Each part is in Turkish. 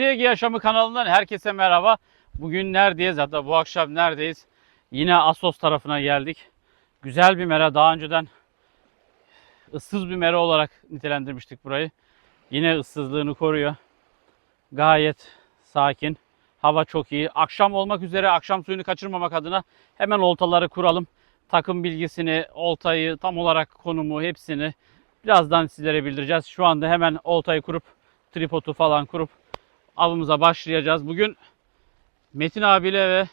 Kuzey Ege Yaşamı kanalından herkese merhaba. Bugün neredeyiz? Hatta bu akşam neredeyiz? Yine Assos tarafına geldik. Güzel bir mera. Daha önceden ıssız bir mera olarak nitelendirmiştik burayı. Yine ıssızlığını koruyor. Gayet sakin. Hava çok iyi. Akşam olmak üzere akşam suyunu kaçırmamak adına hemen oltaları kuralım. Takım bilgisini, oltayı, tam olarak konumu hepsini birazdan sizlere bildireceğiz. Şu anda hemen oltayı kurup tripodu falan kurup avımıza başlayacağız. Bugün Metin abiyle ve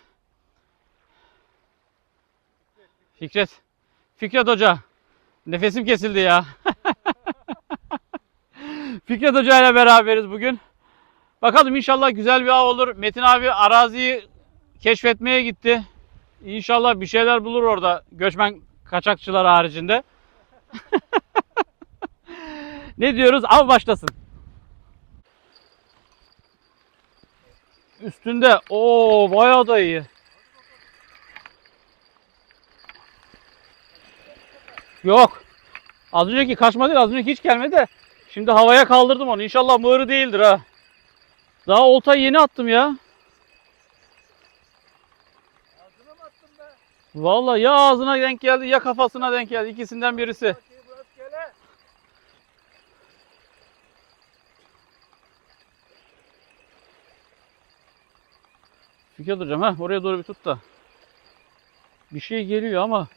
Fikret Fikret Hoca nefesim kesildi ya. Fikret Hoca ile beraberiz bugün. Bakalım inşallah güzel bir av olur. Metin abi araziyi keşfetmeye gitti. İnşallah bir şeyler bulur orada göçmen kaçakçılar haricinde. ne diyoruz? Av başlasın. Üstünde. Oo bayağı da iyi. Yok. Az önceki kaçma değil. Az önceki hiç gelmedi de. Şimdi havaya kaldırdım onu. İnşallah mığırı değildir ha. Daha oltayı yeni attım ya. Vallahi ya ağzına denk geldi ya kafasına denk geldi. İkisinden birisi. Bakayım rastgele. Fikret hocam ha oraya doğru bir tut da. Bir şey geliyor ama.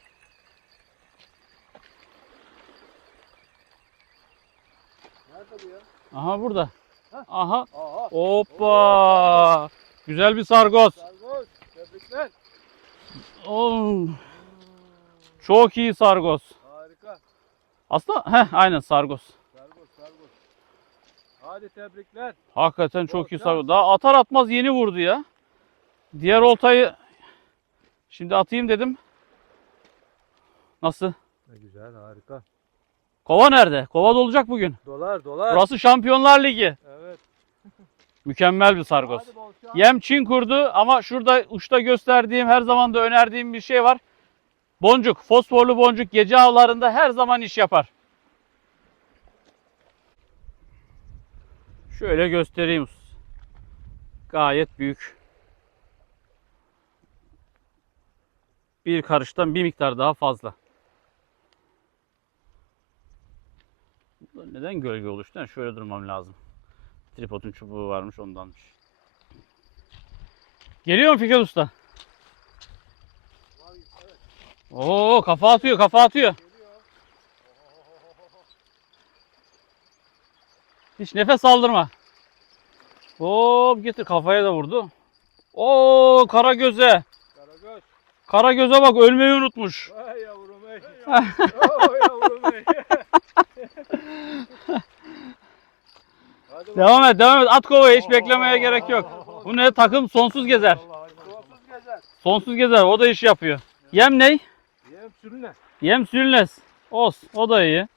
Nerede bu ya? Aha burada. Hah. Aha. Aha. Hoppa. Güzel bir sargoz. Sargoç. Tebrikler. Oo, çok iyi sargoz. Harika. Aslında heh, aynen sargoz. Sargoç sargoç. Hadi tebrikler. Hakikaten çok Çok iyi sargoz. Daha atar atmaz yeni vurdu ya. Diğer oltayı şimdi atayım dedim. Nasıl? Ne güzel harika. Kova nerede? Kova dolacak bugün. Dolar dolar. Burası Şampiyonlar Ligi. Evet. Mükemmel bir sargoz. Yem Çin kurdu ama şurada uçta gösterdiğim her zaman da önerdiğim bir şey var. Boncuk, fosforlu boncuk gece avlarında her zaman iş yapar. Şöyle göstereyim. Gayet büyük. Bir karıştan bir miktar daha fazla. Burada Neden gölge oluştu? Yani şöyle durmam lazım. Tripodun çubuğu varmış ondanmış. Geliyor mu Fikret Usta? Oo kafa atıyor kafa atıyor. Hiç nefes aldırma. Hop getir kafaya da vurdu. Oo kara göze. Kara göze bak ölmeyi unutmuş. Vay yavrum ey. Yavrum Devam et devam et at kovayı hiç beklemeye gerek yok. Bu ne takım sonsuz gezer. Sonsuz gezer. Sonsuz gezer o da iş yapıyor. Yem ney? Yem sürüne. Yem sülnes. Os o da iyi.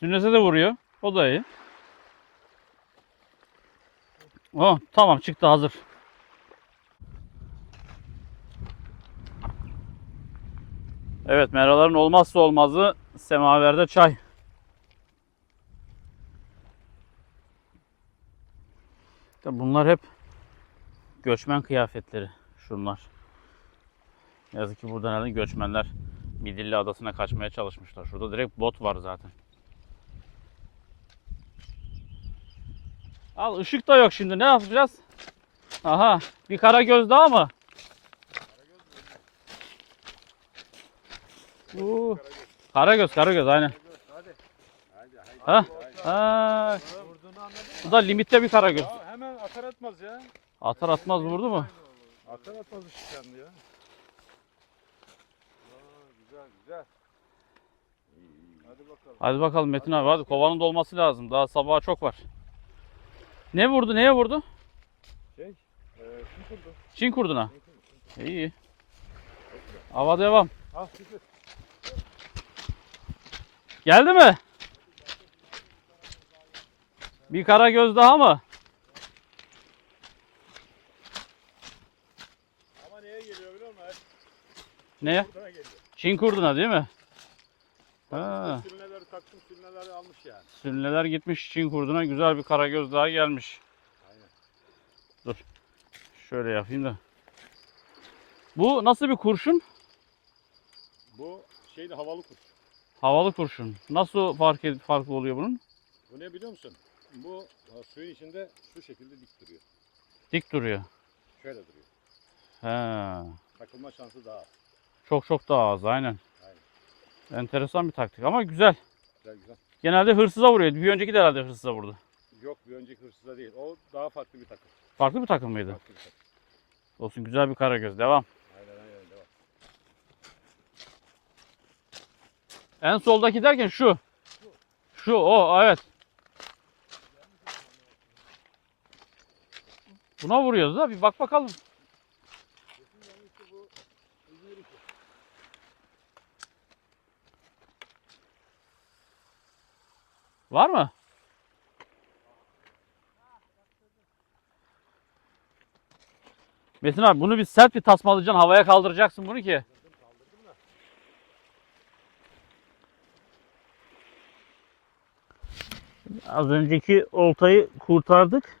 Sülnese de vuruyor. O da iyi. Oh tamam çıktı hazır. Evet meraların olmazsa olmazı semaverde çay. Bunlar hep göçmen kıyafetleri şunlar. Yazık ki burada herhalde göçmenler Midilli Adası'na kaçmaya çalışmışlar. Şurada direkt bot var zaten. Al ışık da yok şimdi ne yapacağız? Aha bir kara göz daha mı? Uuu. Karagöz, karagöz aynen. Ha? Ha, bu da limitte bir karagöz. Ya hemen atar atmaz ya. Atar atmaz vurdu mu? Atar atmaz ışık yandı ya. Aa, güzel güzel. Hadi bakalım. Hadi bakalım Metin abi hadi kovanın dolması lazım. Daha sabaha çok var. Ne vurdu? Neye vurdu? Şey, e, kim kurdu? Çin kurduna. İyi. iyi. Hava devam. Al şükür. Geldi mi? Bir kara göz daha mı? Ama neye geliyor biliyor musun? Ne? Buradan geliyor. Çin kurduna değil mi? Ha. Sürüneleri taktım sürüneleri almış yani. Sünneler gitmiş Çin kurduna güzel bir karagöz daha gelmiş. Aynen. Dur. Şöyle yapayım da. Bu nasıl bir kurşun? Bu şeyde havalı kuş. Havalı kurşun. Nasıl fark farklı oluyor bunun? Bu ne biliyor musun? Bu ha, suyun içinde şu şekilde dik duruyor. Dik duruyor. Şöyle duruyor. He. Takılma şansı daha az. Çok çok daha az aynen. Aynen. Enteresan bir taktik ama güzel. Güzel güzel. Genelde hırsıza vuruyor. Bir önceki de herhalde hırsıza vurdu. Yok bir önceki hırsıza değil. O daha farklı bir takım. Farklı bir takım mıydı? Farklı bir takım. Olsun güzel bir karagöz. Devam. Aynen aynen devam. En soldaki derken şu. Şu o evet. Buna vuruyoruz da bir bak bakalım. Var mı? Metin abi bunu bir sert bir tasmalayacaksın havaya kaldıracaksın bunu ki. Az önceki oltayı kurtardık.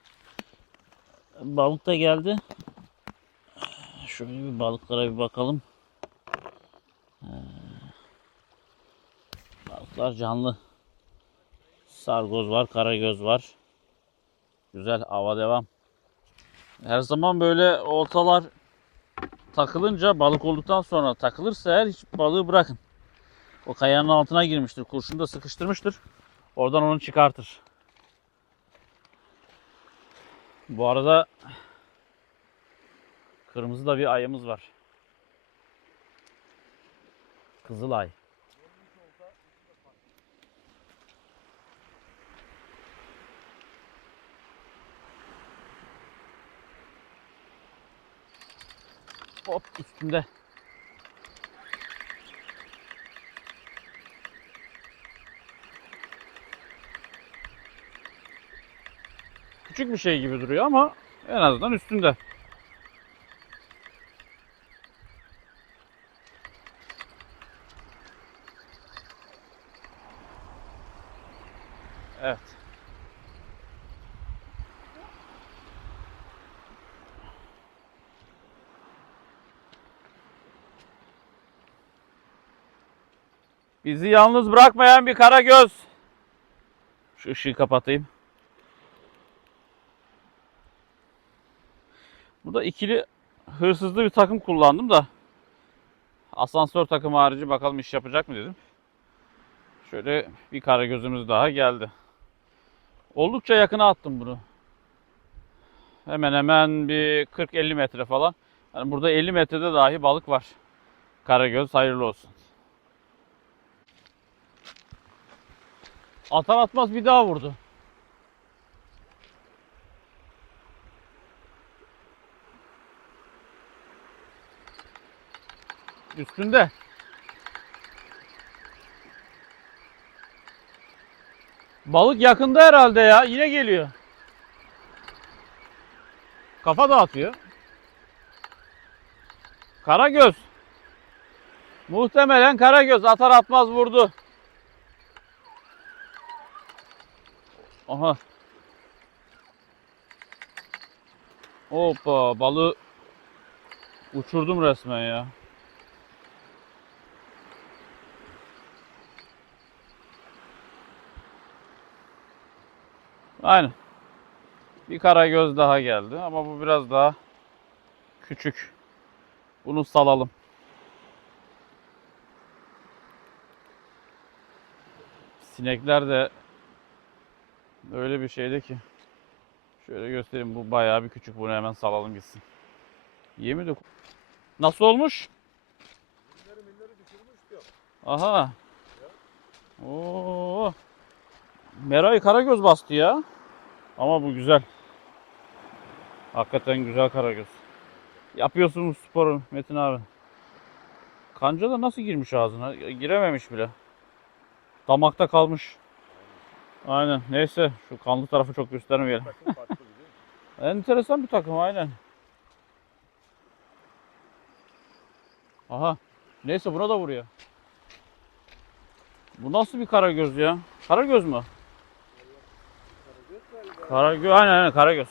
Balık da geldi. Şöyle bir balıklara bir bakalım. Ee, Balıklar canlı. Sargoz var, karagöz var. Güzel, ava devam. Her zaman böyle oltalar takılınca balık olduktan sonra takılırsa eğer hiç balığı bırakın. O kayanın altına girmiştir. Kurşunu da sıkıştırmıştır. Oradan onu çıkartır. Bu arada kırmızı da bir ayımız var. Kızılay. Hop üstünde. Küçük bir şey gibi duruyor ama en azından üstünde. Evet. Bizi yalnız bırakmayan bir kara göz. Şu ışığı kapatayım. Burada ikili hırsızlı bir takım kullandım da asansör takımı harici bakalım iş yapacak mı dedim. Şöyle bir kara gözümüz daha geldi. Oldukça yakına attım bunu. Hemen hemen bir 40-50 metre falan. Yani burada 50 metrede dahi balık var. Karagöz hayırlı olsun. Atar atmaz bir daha vurdu. Üstünde. Balık yakında herhalde ya. Yine geliyor. Kafa dağıtıyor. Karagöz. Muhtemelen Karagöz atar atmaz vurdu. Aha. Hoppa balığı uçurdum resmen ya. Aynen. Bir karagöz daha geldi ama bu biraz daha küçük. Bunu salalım. Sinekler de öyle bir şeydi ki. Şöyle göstereyim bu bayağı bir küçük. Bunu hemen salalım gitsin. Yemi de Nasıl olmuş? Aha. Oo. Meray Karagöz bastı ya. Ama bu güzel. Hakikaten güzel Karagöz. Yapıyorsunuz sporu Metin abi. Kanca da nasıl girmiş ağzına? Girememiş bile. Damakta kalmış. Aynen. Neyse şu kanlı tarafı çok göstermeyelim. Enteresan bir takım aynen. Aha. Neyse buna da vuruyor. Bu nasıl bir karagöz ya? Karagöz mü? Karagöz aynen aynen karagöz.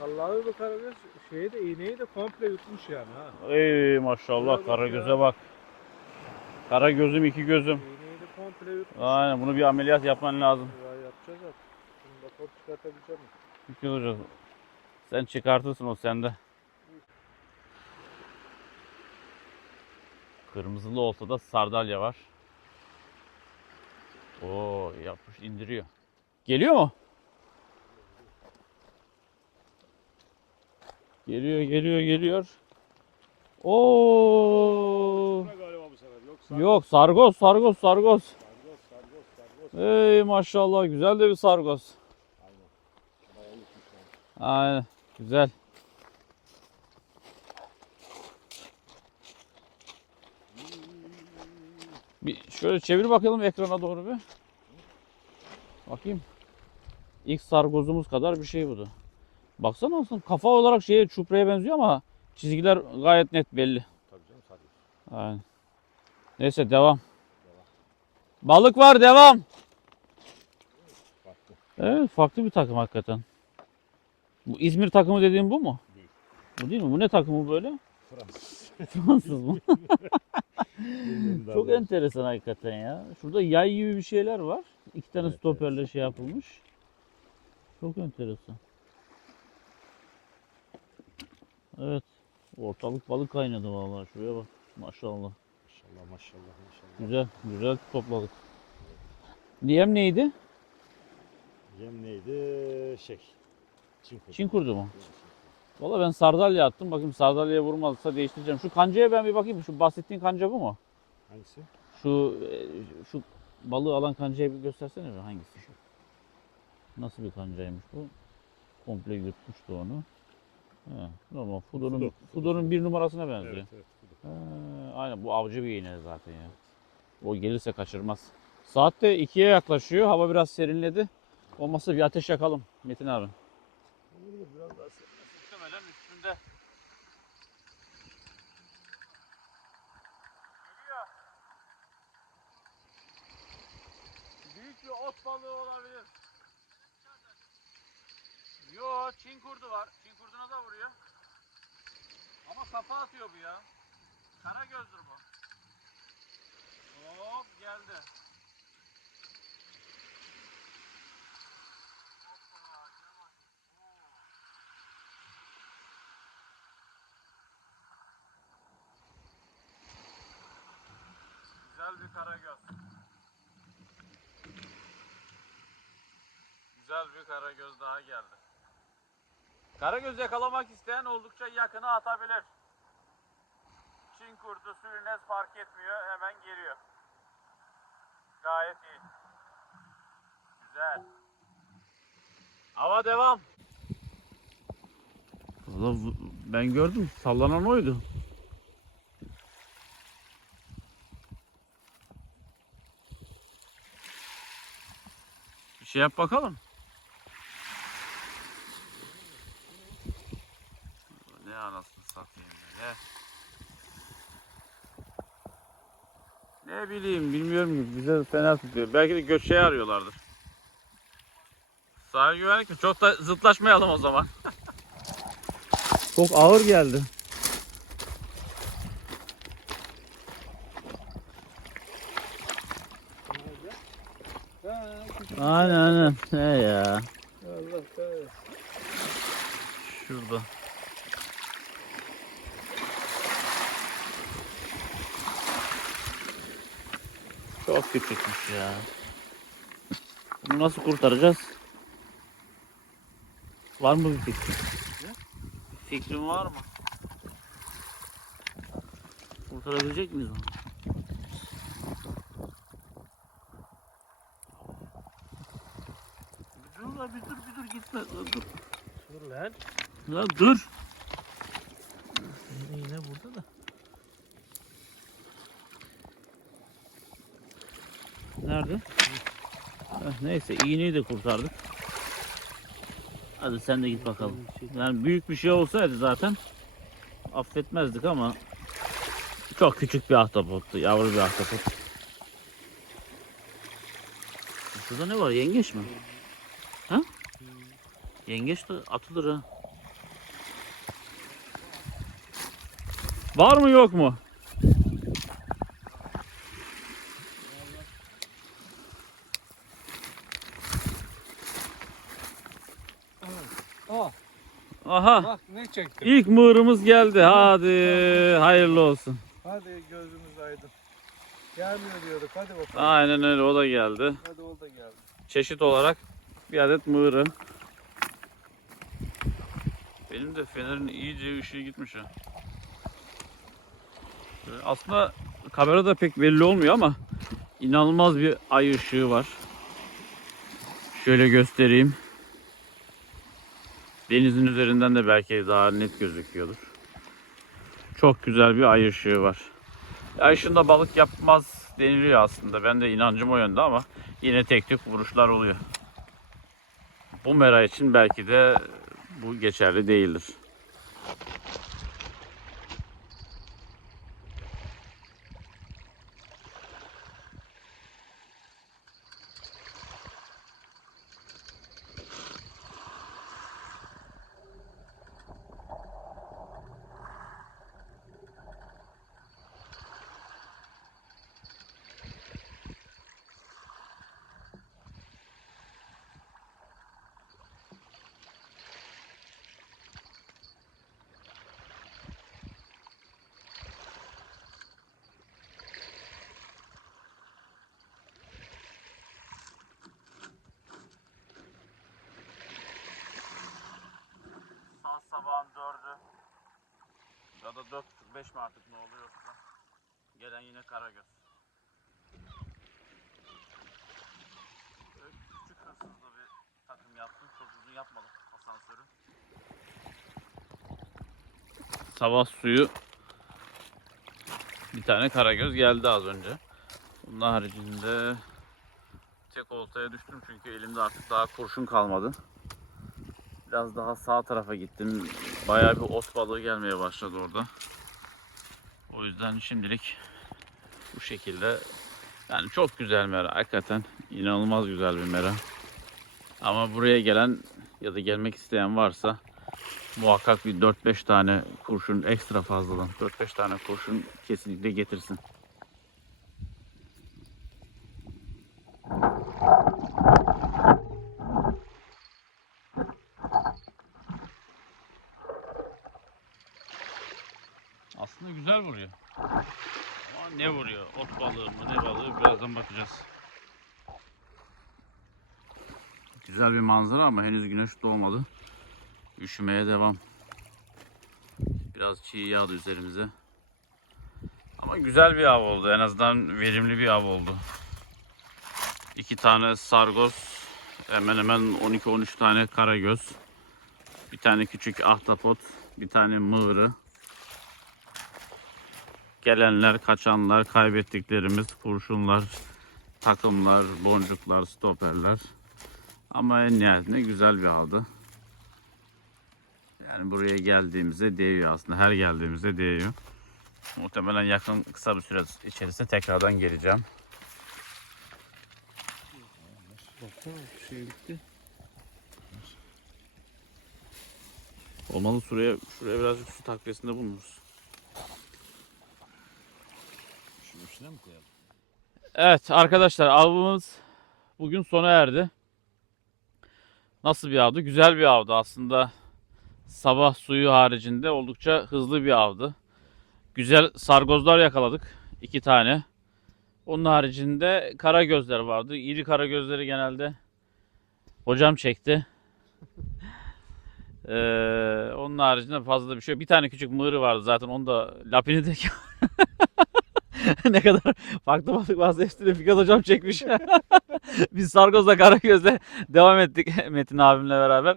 Vallahi bu karagöz şeyi de iğneyi de komple yutmuş yani ha. Ey maşallah Şuraya bak kara gözüm iki gözüm. İğneyi de komple yutmuş. Aynen bunu bir ameliyat yapman lazım. Ya yapacağız artık. Şimdi rapor çıkartabileceğim. Mümkün olacak. Sen çıkartırsın o sende. Kırmızılı oltada sardalya var. Oo yapmış indiriyor. Geliyor mu? Geliyor geliyor geliyor. Oo. Yok. Sargoz, sargoz, sargoz. Ey maşallah güzel de bir yani. Aynen güzel. Bir şöyle çevir bakalım ekrana doğru bir. Bakayım. İlk sargozumuz kadar bir şey bu da. Baksana aslında kafa olarak şeye çupraya benziyor ama çizgiler gayet net belli. Tabii canım sargoz. Aynen. Neyse devam. Balık var devam. Farklı. Evet farklı bir takım hakikaten. Bu İzmir takımı dediğim bu mu? Değil. Bu değil mi? Bu ne takımı böyle? Fransız. Fransız mı? Çok enteresan hakikaten ya. Şurada yay gibi bir şeyler var. İki tane Evet, stoperle şey yapılmış. Çok enteresan. Evet. Ortalık balık kaynadı vallahi. Şuraya bak. Maşallah. Maşallah maşallah maşallah. Güzel. Güzel topladık. Diyem neydi? Yem neydi? Şey. Çin kurdu. Çin kurdu mu? Valla ben sardalya attım. Bakayım sardalyaya vurmazsa değiştireceğim. Şu kancaya ben bir bakayım. Şu bahsettiğin kanca bu mu? Hangisi? Şu e, şu balığı alan kancayı bir göstersene bir hangisi şu? Nasıl bir kancaymış bu? Komple yutmuştu onu. He, normal Fudo'nun Fudo, Fudo'nun bir numarasına benziyor. Evet evet. He, aynen bu avcı bir iğne zaten ya. O gelirse kaçırmaz. Saat de 2'ye yaklaşıyor. Hava biraz serinledi. Olmazsa bir ateş yakalım Metin abi. Biraz daha Muhtemelen üstünde. Geliyor. Büyük bir ot balığı olabilir. Yo Çin kurdu var. Kurduna da vuruyor. Ama kafa atıyor bu ya. Kara gözdür bu. Hop geldi. Güzel bir karagöz. Güzel bir karagöz daha geldi. Karagöz yakalamak isteyen oldukça yakına atabilir. Çin kurdu, sürünez fark etmiyor. Hemen geliyor. Gayet iyi. Güzel. Hava devam. Ben gördüm. Sallanan oydu. Bir şey yap bakalım. Ne anasını satayım be. Ne? Bileyim bilmiyorum ki bize fena tutuyor. Belki de göçeği arıyorlardır. Sahil güvenlik mi? Çok da zıtlaşmayalım o zaman. Çok ağır geldi. Aynen aynen. He ya. Allah kahretsin. Şurada. Çok küçükmüş ya. Bunu nasıl kurtaracağız? Var mı bir fikrin? Bir fikrin var mı? Kurtarabilecek miyiz onu? Bir dur lan, bir dur bir dur gitme dur dur. Dur lan. Ya dur. Ah, neyse iğneyi de kurtardık. Hadi sen de git bakalım. Yani büyük bir şey olsaydı zaten affetmezdik ama çok küçük bir ahtapottu. Yavru bir ahtapot. Şurada ne var? Yengeç mi? Ha? Yengeç de atılır ha. Var mı yok mu? Aha. bak ne çektim. İlk mığırımız geldi. Hadi hayırlı olsun. Hadi gözümüz aydın. Gelmiyor diyorduk. Hadi bakalım. Aynen öyle o da geldi. Hadi o da geldi. Çeşit olarak bir adet mığırı. Benim de fenerin iyice ışığı gitmiş ha. Şöyle Aslında kamerada pek belli olmuyor ama inanılmaz bir ay ışığı var. Şöyle göstereyim. Denizin üzerinden de belki daha net gözüküyordur. Çok güzel bir ay ışığı var. Ay ışığında balık yapmaz deniliyor aslında. Ben de inancım o yönde ama yine tek tük vuruşlar oluyor. Bu mera için belki de bu geçerli değildir. 35 mi artık ne oluyorsa. Gelen yine Karagöz. Böyle küçük hırsızlı bir takım yaptım. Çok uzun yapmadım asansörü. Sabah suyu bir tane Karagöz geldi az önce. Bunun haricinde tek oltaya düştüm çünkü elimde artık daha kurşun kalmadı. Biraz daha sağ tarafa gittim. Bayağı bir ot balığı gelmeye başladı orada. O yüzden şimdilik bu şekilde yani çok güzel mera. Hakikaten inanılmaz güzel bir mera. Ama buraya gelen ya da gelmek isteyen varsa muhakkak bir 4-5 tane kurşun ekstra fazladan 4-5 tane kurşun kesinlikle getirsin. Aslında güzel vuruyor. Ama ne vuruyor? Ot balığı mı ne balığı birazdan bakacağız. Güzel bir manzara ama henüz güneş doğmadı. Üşümeye devam. Biraz çiğ yağdı üzerimize. Ama güzel bir av oldu. En azından verimli bir av oldu. İki tane sargoz, hemen hemen 12-13 tane karagöz, bir tane küçük ahtapot, bir tane mığırı, gelenler, kaçanlar, kaybettiklerimiz, kurşunlar, takımlar, boncuklar, stoperler. Ama en nihayetinde güzel bir avdı. Yani buraya geldiğimizde değiyor aslında. Her geldiğimizde değiyor. Muhtemelen yakın kısa bir süre içerisinde tekrardan geleceğim. Baksana şey bitti. Olmalı şuraya, şuraya birazcık su takviyesinde bulunuruz. Şunun üstüne mi koyalım? Evet arkadaşlar avımız bugün sona erdi. Nasıl bir avdı? Güzel bir avdı aslında. Sabah suyu haricinde oldukça hızlı bir avdı. Güzel sargozlar yakaladık. iki tane. Onun haricinde kara gözler vardı. İri kara gözleri genelde hocam çekti. Ee, onun haricinde fazla bir şey yok. Bir tane küçük mığırı vardı zaten. Onu da lapini de ne kadar farklı balık varsa hepsini Fikret hocam çekmiş. Biz Sargoz'la Karagöz'le devam ettik Metin abimle beraber.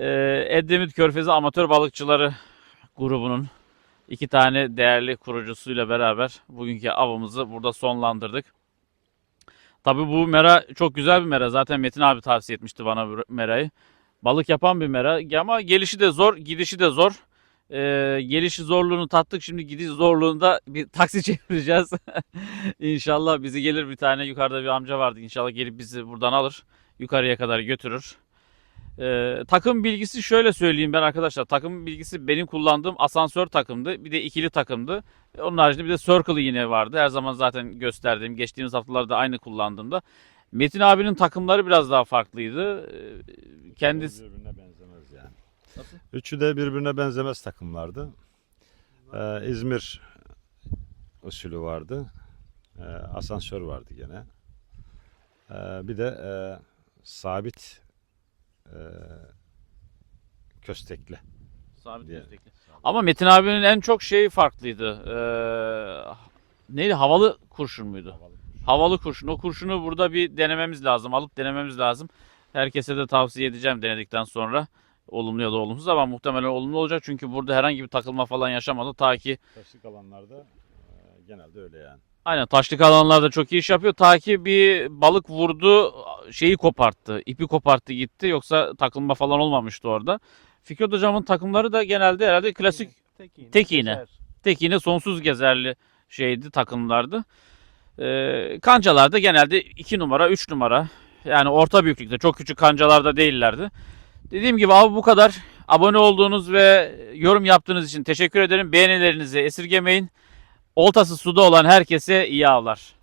Ee, Edremit Körfezi Amatör Balıkçıları grubunun iki tane değerli kurucusuyla beraber bugünkü avımızı burada sonlandırdık. Tabii bu mera çok güzel bir mera. Zaten Metin abi tavsiye etmişti bana bu merayı. Balık yapan bir mera ama gelişi de zor, gidişi de zor. Ee, gelişi zorluğunu tattık. Şimdi gidiş zorluğunda bir taksi çevireceğiz. İnşallah bizi gelir bir tane yukarıda bir amca vardı. İnşallah gelip bizi buradan alır. Yukarıya kadar götürür. Ee, takım bilgisi şöyle söyleyeyim ben arkadaşlar. Takım bilgisi benim kullandığım asansör takımdı. Bir de ikili takımdı. Onun haricinde bir de circle yine vardı. Her zaman zaten gösterdiğim, geçtiğimiz haftalarda aynı kullandığımda. Metin abinin takımları biraz daha farklıydı. Ee, Kendisi Birbirine benzemez yani. Nasıl? Üçü de birbirine benzemez takımlardı. Ee, İzmir usulü vardı. Ee, asansör vardı gene. Ee, bir de e, sabit e, köstekli. Sabit diye. destekli. Ama Metin abinin en çok şeyi farklıydı. Ee, neydi? Havalı kurşun muydu? Havalı kurşun. O kurşunu burada bir denememiz lazım. Alıp denememiz lazım. Herkese de tavsiye edeceğim denedikten sonra. Olumlu ya da olumsuz ama muhtemelen olumlu olacak. Çünkü burada herhangi bir takılma falan yaşamadı. Ta ki Taşlık alanlarda e, genelde öyle yani. Aynen taşlık alanlarda çok iyi iş yapıyor. Ta ki bir balık vurdu şeyi koparttı. ipi koparttı gitti. Yoksa takılma falan olmamıştı orada. Fikret hocamın takımları da genelde herhalde klasik Tek iğne. Tek iğne. tek yine sonsuz gezerli şeydi takımlardı. Ee, kancalarda genelde 2 numara 3 numara yani orta büyüklükte çok küçük kancalarda değillerdi. Dediğim gibi abi bu kadar. Abone olduğunuz ve yorum yaptığınız için teşekkür ederim. Beğenilerinizi esirgemeyin. Oltası suda olan herkese iyi avlar.